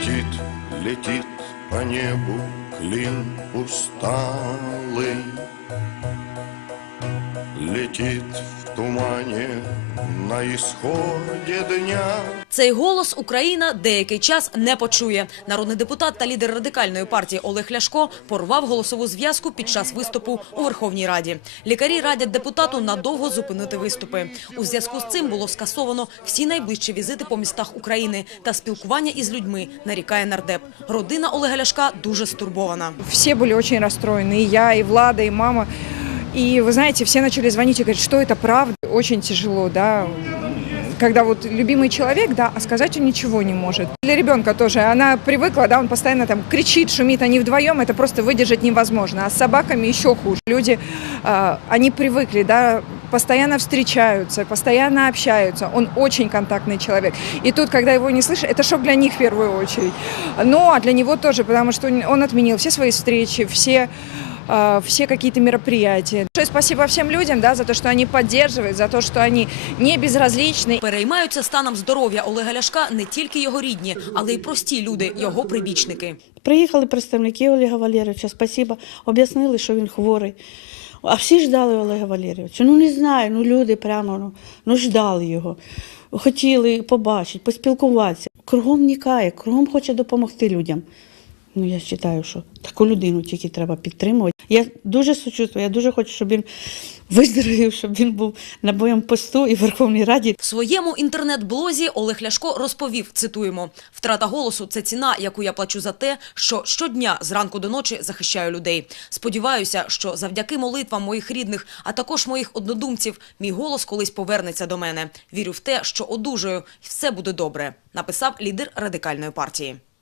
Летит, летит по небу клин усталый, Летит в тумане на исходе дня. Цей голос Україна деякий час не почує. Народний депутат та лідер радикальної партії Олег Ляшко порвав голосову зв'язку під час виступу у Верховній Раді. Лікарі радять депутату надовго зупинити виступи. У зв'язку з цим було скасовано всі найближчі візити по містах України та спілкування із людьми, нарікає нардеп. Родина Олега Ляшка дуже стурбована. Все были очень расстроены, и я, и Влада, и мама. И вы знаете, все начали звонить и говорить, что это правда. Очень тяжело, да, когда вот любимый человек, да, а сказать он ничего не может. Для ребенка тоже, она привыкла, да, он постоянно там кричит, шумит, они вдвоем, это просто выдержать невозможно. А с собаками еще хуже. Люди, э, они привыкли, да, постоянно встречаются, постоянно общаются. Он очень контактный человек. И тут, когда его не слышишь, это шок для них в первую очередь. Ну, а для него тоже, потому что он отменил все свои встречи, все э, все какие-то мероприятия. Большое спасибо всем людям да, за то, что они поддерживают, за то, что они не безразличны. Переймаються станом здоров'я Олега Ляшка не тільки його рідні, але й прості люди, його прибічники. Приїхали представники Олега Валерійовича, спасіба, об'яснили, що він хворий. А всі ждали Олега Валерійовича. Ну не знаю, ну люди прямо ну, ну ждали його. Хотіли побачити, поспілкуватися. Кругом нікає, кругом хоче допомогти людям. Ну, я вважаю, що таку людину тільки треба підтримувати. Я дуже сочувствую, я дуже хочу, щоб він виздоровів, щоб він був на боєм посту і в Верховній Раді. В своєму інтернет-блозі Олег Ляшко розповів, цитуємо, «Втрата голосу – це ціна, яку я плачу за те, що щодня зранку до ночі захищаю людей. Сподіваюся, що завдяки молитвам моїх рідних, а також моїх однодумців, мій голос колись повернеться до мене. Вірю в те, що одужаю, і все буде добре», – написав лідер Радикальної партії.